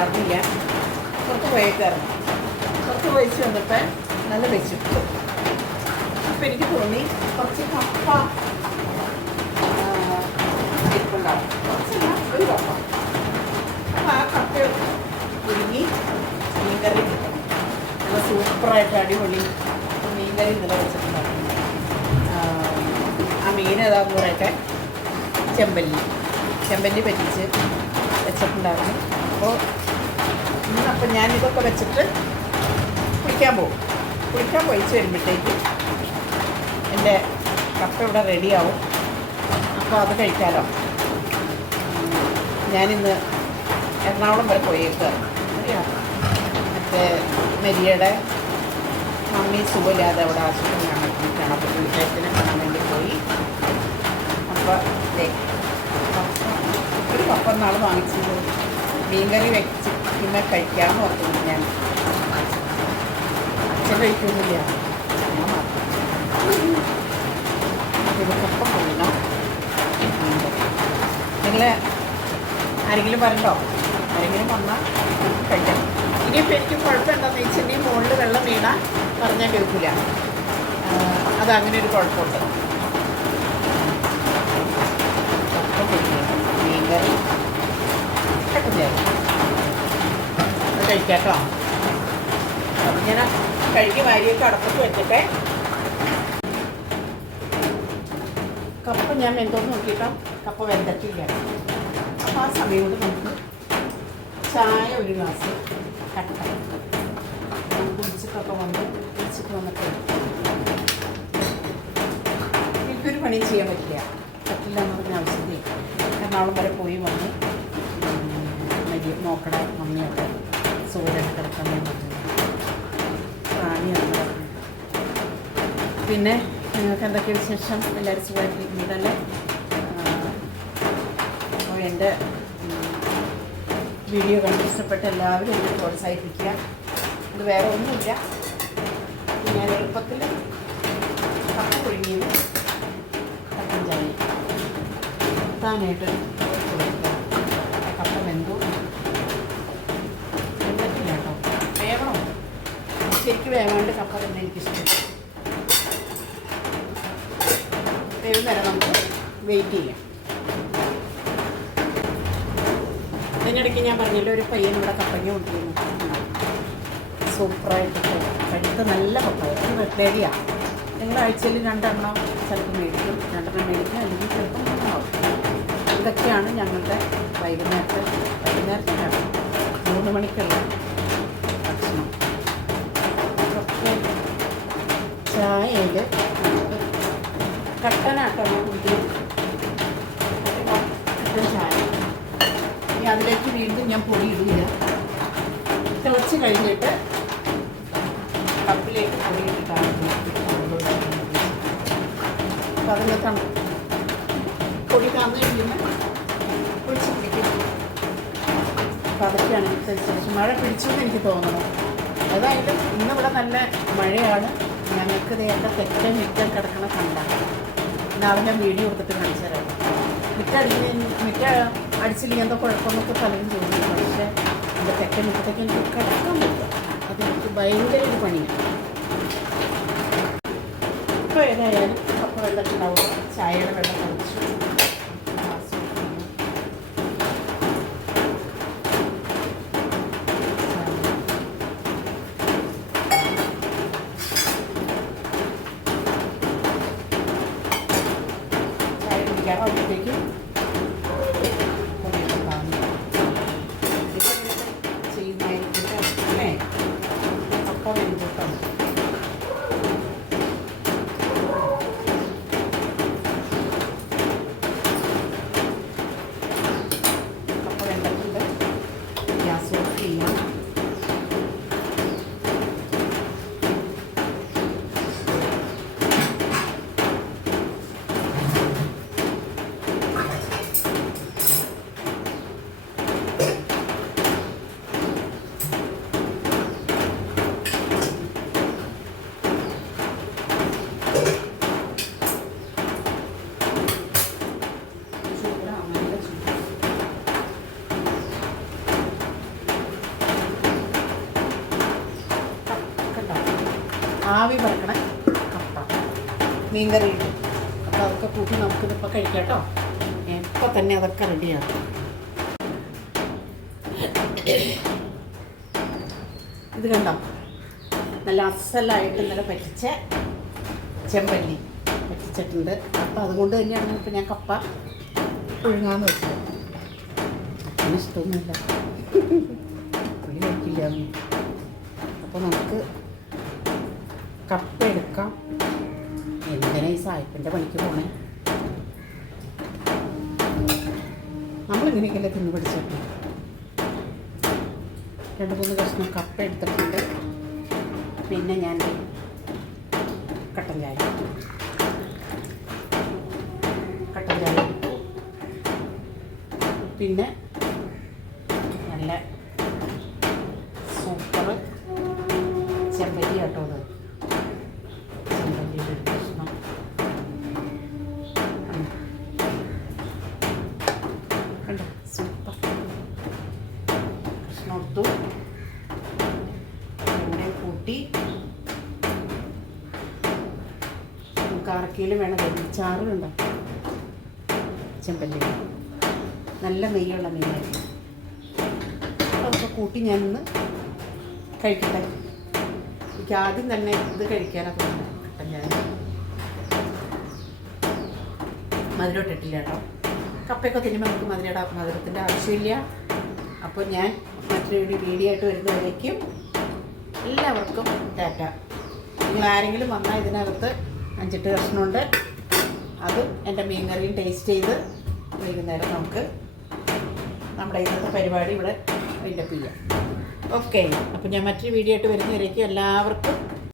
ഉണ്ടായിരുന്നില്ല. പുറത്ത് പോയേക്കായിരുന്നു. പുറത്ത് പോയിച്ച് വന്നപ്പോൾ നല്ല വെച്ചിട്ട് അപ്പം എനിക്ക് തോന്നി കുറച്ച് കപ്പ ഇരിപ്പുണ്ടാവും. കുറച്ചല്ല, ഒരു കപ്പ. അപ്പം ആ കപ്പ പുഴുങ്ങി മീൻകറി കിട്ടണം. നല്ല സൂപ്പറായിട്ട് അടിപൊളി മീൻകറി ഇന്നലെ വെച്ചിട്ടുണ്ടായിരുന്നു. ആ മീൻ ഏതാന്ന് പറയട്ടെ, ചെമ്പല്ലി പറ്റിച്ച് വെച്ചിട്ടുണ്ടായിരുന്നു. അപ്പം ഞാനിതൊക്കെ വെച്ചിട്ട് കുളിക്കാൻ പോയിച്ച് വരുമ്പോഴത്തേക്ക് എൻ്റെ കപ്പ ഇവിടെ റെഡിയാവും. അപ്പോൾ അത് കഴിക്കാമല്ലോ. ഞാനിന്ന് എറണാകുളം വരെ പോയേക്കുക. അറിയാം, മറ്റേ മെരിയുടെ മമ്മി സുഖമില്ലാതെ അവിടെ ആശുപത്രിയിലാണ് അഡ്മിറ്റാണ്. അപ്പോൾ പുള്ളിക്കാരത്തിനെ കാണാൻ വേണ്ടി പോയി. അപ്പോൾ ഒരു കപ്പ നാൾ വാങ്ങിച്ചത് മീൻകറി വെച്ച് പിന്നെ കഴിക്കാമെന്ന് ഓർക്കുന്നു. ഞാൻ അച്ഛൻ കഴിക്കുന്നില്ല, ഞാൻ മാത്രം. ഇത് കപ്പ കൊള്ളണം. നിങ്ങൾ ആരെങ്കിലും വരണ്ടോ? ആരെങ്കിലും വന്നാൽ കഴിക്കണം. ഇനിയിപ്പോൾ എനിക്ക് കുഴപ്പമുണ്ടെന്ന് വെച്ചിട്ടുണ്ടെങ്കിൽ ഈ മുകളിൽ വെള്ളം വീണാൽ പറഞ്ഞാൽ കേൾക്കില്ല. അതങ്ങനെ ഒരു കുഴപ്പമുണ്ട്. മീൻകറി ഒക്കെ ചെയ്യാം. അത് കഴിക്കാം കേട്ടോ. അപ്പം ഞാൻ കഴുകി വാരിയൊക്കെ അടപ്പത്ത് വെച്ചിട്ടെ കപ്പ ഞാൻ വെന്തോന്ന് നോക്കിയിട്ടോ കപ്പ വെന്തട്ടില്ല. അപ്പോൾ ആ സമയം കൊണ്ട് നമുക്ക് ചായ ഒരു ഗ്ലാസ് കട്ട കുടിച്ചിട്ടൊക്കെ വന്നിട്ട് എനിക്കൊരു പണിയും ചെയ്യാൻ പറ്റില്ല എന്ന് പറഞ്ഞ ആവശ്യത്തിൽ എറണാകുളം വരെ പോയി വന്ന് നോക്കണ മമ്മിയൊക്കെ സുഖമായിട്ട് കിടക്കാൻ പ്രാണിയാണ് പറഞ്ഞു. പിന്നെ നിങ്ങൾക്ക് എന്തൊക്കെ വിശേഷം? എല്ലാവരും സുഖമായിട്ടിരിക്കുന്നതല്ലേ? അപ്പോൾ എൻ്റെ വീഡിയോ കണ്ട് ഇഷ്ടപ്പെട്ട എല്ലാവരും എന്നെ പ്രോത്സാഹിപ്പിക്കുക. അത് വേറെ ഒന്നുമില്ല. ഞാൻ എളുപ്പത്തിൽ കപ്പ പുഴുങ്ങിയത് കപ്പൻ ചായ താനായിട്ട് കപ്പ വെന്തു വെന്തിട്ടില്ല കേട്ടോ. വേവണം, ശരിക്കും വേവാണ്ട് കപ്പ തന്നെ എനിക്കിഷ്ടം. വേവുന്നേരം നമുക്ക് വെയിറ്റ് ചെയ്യാം. അതിനിടയ്ക്ക് ഞാൻ പറഞ്ഞല്ലോ, ഒരു പയ്യൻ ഇവിടെ കപ്പയ്ക്ക് കൊണ്ടുവരുന്നു. സൂപ്പറായിട്ട് കഴുത്ത് നല്ല പപ്പായ. ഒരു പ്രത്യേകതയാണ്. നിങ്ങൾ ആഴ്ചയിൽ 2 എണ്ണം ചിലപ്പോൾ മേടിക്കും, 2 എണ്ണം മേടിക്കും, അല്ലെങ്കിൽ ചിലപ്പോൾ 3 ആവും. ഇതൊക്കെയാണ് ഞങ്ങളുടെ വൈകുന്നേരത്തെ 3 മണിക്കുള്ള ഭക്ഷണം. ചായയിൽ കട്ടനാട്ടോ കുടിക്കും. കട്ടൻ ചായ. ഇനി അതിലേക്ക് വീണ്ടും ഞാൻ പൊടി ഇടില്ല. തിളച്ച് കഴിഞ്ഞിട്ട് കപ്പിലേക്ക് പൊടി ഇട്ടിട്ടാണ്. അപ്പോൾ അതിൽ പൊടി തന്നു കഴിയുമ്പോൾ ഒഴിച്ച് പിടിക്കും. അപ്പോൾ അതൊക്കെയാണ് ഇന്നത്തെ വിശേഷം. മഴ പിടിച്ചെന്ന് എനിക്ക് തോന്നുന്നു. ഏതായാലും ഇന്നിവിടെ നല്ല മഴയാണ്. ഞങ്ങൾക്ക് നേരത്തെ തെക്കൻ മിറ്റം കിടക്കണ കണ്ടാണ്. നാളെ ഞാൻ വീഡിയോ കൊടുത്തിട്ട് കാണിച്ചു തരാം. മിറ്റ അടിച്ചില്ലെങ്കിൽ എന്തോ കുഴപ്പമൊക്കെ പലരും തോന്നുന്നു. പക്ഷേ എൻ്റെ തെക്കൻ മിറ്റത്തേക്ക് എനിക്ക് കിടക്കാൻ പറ്റില്ല. അതെനിക്ക് ഭയങ്കര ഒരു പണിയാണ്. ഇപ്പോൾ ഏതായാലും കപ്പ വെള്ളത്തിലുണ്ടാവുക. ചായയുടെ വെള്ളം കഴിച്ചു. ചായ കുടിക്കാറാവുമ്പോഴത്തേക്കും ചെയ്യുന്നതായിരിക്കും അല്ലേ? കപ്പ വെന്തിട്ടാണ്. കപ്പ വെന്തിട്ടുണ്ട്. ഗ്യാസ് ഓഫ് ചെയ്യാം. മീൻകറി ഉണ്ട്. അപ്പോൾ അതൊക്കെ കൂട്ടി നമുക്കിതിപ്പോൾ കഴിക്കാം കേട്ടോ. ഇപ്പം തന്നെ അതൊക്കെ റെഡിയാക്കും. ഇത് കണ്ടോ, നല്ല അസലായിട്ട് ഇന്നലെ പറ്റിച്ച ചെമ്പല്ലി പറ്റിച്ചിട്ടുണ്ട്. അപ്പോൾ അതുകൊണ്ട് തന്നെയാണ് ഇപ്പോൾ ഞാൻ കപ്പ പുഴുങ്ങാന്ന് വെച്ചത്. അങ്ങനെ ഇഷ്ടമൊന്നുമില്ല, പുള്ളി കഴിക്കില്ല. അപ്പോൾ നമുക്ക് കപ്പ എടുക്കാം. എന്തിനാ ഈ സായിപ്പിൻ്റെ പണിക്ക് പോണേ? നമ്മളിങ്ങനെയൊക്കെയല്ലേ തിന്നു പിടിച്ചിട്ട്. 2-3 കഷ്ണം കപ്പ എടുത്തിട്ടുണ്ട്. പിന്നെ ഞാൻ കട്ടൻ ചായ എടുത്തു. പിന്നെ നല്ല സൂപ്പർ ചെമ്പല്ലി കേട്ടോ. അത് ചെമ്പല്ലിയുടെ ഒരു കഷ്ണം കണ്ടോ, സൂപ്പർ കഷ്ണം എടുത്തു. എണ്ണ കൂട്ടി നമുക്ക് അരക്കിലും വേണം. ചാറുണ്ടോ ചെമ്പല്ലി, നല്ല നെയ്യുള്ള മീനായിരുന്നു. അതൊക്കെ കൂട്ടി ഞാനിന്ന് കഴിക്കട്ടെ. എനിക്ക് ആദ്യം തന്നെ ഇത് കഴിക്കാനാണ് തോന്നുന്നത്. കട്ടൻ ചായ മധുരം ഇട്ടിട്ടില്ല കേട്ടോ. കപ്പയൊക്കെ തിന്നുമ്പോൾ നമുക്ക് മധുരത്തിൻ്റെ ആവശ്യമില്ല. അപ്പോൾ ഞാൻ മറ്റൊരു വീഡിയോ ആയിട്ട് വരുന്നവരേക്കും എല്ലാവർക്കും ടാറ്റ. നിങ്ങൾ ആരെങ്കിലും വന്നാൽ ഇതിനകത്ത് 5-8 കഷ്ണമുണ്ട്. അതും എൻ്റെ മീൻകറിയും ടേസ്റ്റ് ചെയ്ത് വൈകുന്നേരം നമുക്ക് നമ്മുടെ ഇന്നത്തെ പരിപാടി ഇവിടെ വൈൻഡപ്പ് ചെയ്യാം. ഓക്കെ, അപ്പോൾ ഞാൻ മറ്റൊരു വീഡിയോ ആയിട്ട് വരുന്നവരേക്കും എല്ലാവർക്കും